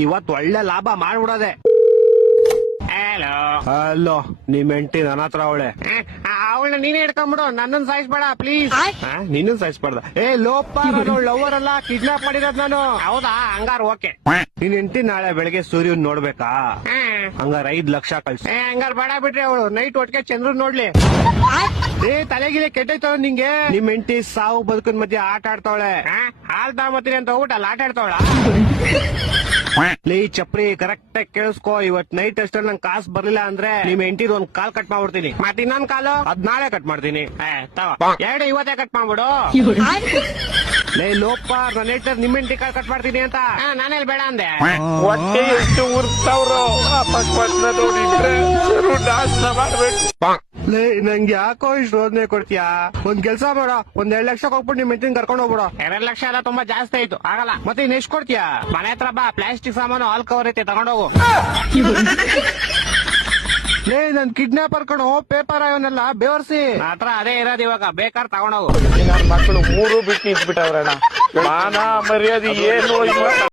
ಇವತ್ ಒಳ್ಳೆ ಲಾಭ ಮಾಡ್ಬಿಡೋದೆ. ಹಲೋ ಅಲ್ಲೋ ನಿಮ್ ಹೆಂಡತಿ ನನ್ನ ಹತ್ರ ಅವಳೆ. ಅವಳನ್ನ ನೀನೇ ಹಿಡ್ಕೊಂಡ್ಬಿಡು, ನನ್ನನ್ ಸಾಯಿಸ್ಬೇಡ ಪ್ಲೀಸ್. ನೀನು ಸಾಯಿಸ್ಬಾರ್ದ. ಲೋಪ ಲವರ್ ಅಲ್ಲ, ಕಿಡ್ನಾಪ್ ಮಾಡಿರೋದ್ ನಾನು. ಹೌದಾ, ಹಂಗಾರ ಓಕೆ. ನಿನ್ ಹೆಂಡತಿ ನಾಳೆ ಬೆಳಗ್ಗೆ ಸೂರ್ಯನ್ ನೋಡ್ಬೇಕಾ? ಹಂಗಾರ 5 ಲಕ್ಷ ಕಳ್ಸಿ. ಹಂಗಾರ ಬೇಡ ಬಿಡ್ರಿ, ಅವಳು ನೈಟ್ ಒಟ್ಟಿಗೆ ಚಂದ್ರನ್ ನೋಡ್ಲಿ. ತಲೆಗಿಲೆ ಕೆಟ್ಟೈತವ ನಿಂಗೆ. ನಿಮ್ ಹೆಂಡತಿ ಸಾವು ಬದುಕಿನ ಮಧ್ಯೆ ಆಟ ಆಡ್ತಾವಳೆ. ಹಾಲ್ ತಗೊಂಬತ್ತೀನಿ ಅಂತ ಹೋಗ್ಬಿಟ್ಟು ಅಲ್ಲಿ ಆಟ ಆಡ್ತಾವಳ. ಲೇ ಚಪ್ರಿ, ಕರೆಕ್ಟ್ ಆಗಿ ಕೇಳಿಸ್ಕೋ. ಇವತ್ ನೈಟ್ ಅಷ್ಟಲ್ಲಿ ನಂಗೆ ಕಾಸು ಬರ್ಲಿಲ್ಲ ಅಂದ್ರೆ ನಿಮ್ ಹೆಂಡತಿದ್ ಒಂದ್ ಕಾಲ್ ಕಟ್ ಮಾಡ್ಬಿಡ್ತೀನಿ. ಮತ್ ಇನ್ನೊಂದ್ ಕಾಲು ಅದ್ ನಾಳೆ ಕಟ್ ಮಾಡ್ತೀನಿ. ಎರಡು ಇವತ್ತೇ ಕಟ್ ಮಾಡ್ಬಿಡು. ಲೇ ಲೋಪ, ನನ್ನ ಹೆಂಡತಿ ನಿಮ್ ಹೆಂಡತಿ ಕಾಲ್ ಕಟ್ ಮಾಡ್ತೀನಿ ಅಂತ. ನಾನೆಲ್ಲಿ ಬೇಡ ಅಂದೆ. ಹೊಟ್ಟೆ ಎಷ್ಟು ಉರ್ತಾವ್ರು ಅಪಸ್ಮಾತ್ನ ನೋಡಿದ್ರೆ ನಾಶ ಮಾಡ್ಬೇಕು. ಲೇ ನಂಗೆ ಯಾಕೋ ಇಷ್ಟು ರೋದನೆ ಕೊಡ್ತೀಯಾ? ಒಂದ್ ಕೆಲ್ಸ ಮಾಡೋ, ಒಂದ್ 2 ಲಕ್ಷ ಕೊಟ್ಬಿಟ್ಟು ನಿಮ್ ಹೆಂಡತಿನ ಕರ್ಕೊಂಡು ಹೋಗ್ಬಿಡೋ. 2 ಲಕ್ಷ ಎಲ್ಲ ತುಂಬಾ ಜಾಸ್ತಿ ಆಯ್ತು, ಆಗಲ್ಲ. ಮತ್ತೆ ಇನ್ ಎಷ್ಟ್ ಕೊಡ್ತೀಯಾ? ಮನೆ ಹತ್ರ ಬಾ, ಪ್ಲಾಸ್ಟಿಕ್ ಸಾಮಾನು ಹಾಲ್ ಕವರ್ ಐತೆ ತಗೊಂಡೋಗು. ಲೇ ನನ್ ಕಿಡ್ನಾಪರ್ ಕಣೋ, ಪೇಪರ್ ಅವನ್ನೆಲ್ಲ ಬೇವರ್ಸಿ. ಹತ್ರ ಅದೇ ಇರೋದು, ಇವಾಗ ಬೇಕಾದ್ರೆ ತಗೊಂಡೋಗು. ನನ್ನ ಮಕ್ಕಳು 3 ಬಿಟ್ಟು ಇದ್ಬಿಟ್ಟವ್ರಣ್ಣ. ಮಾನ ಮರ್ಯಾದೆ ಏನು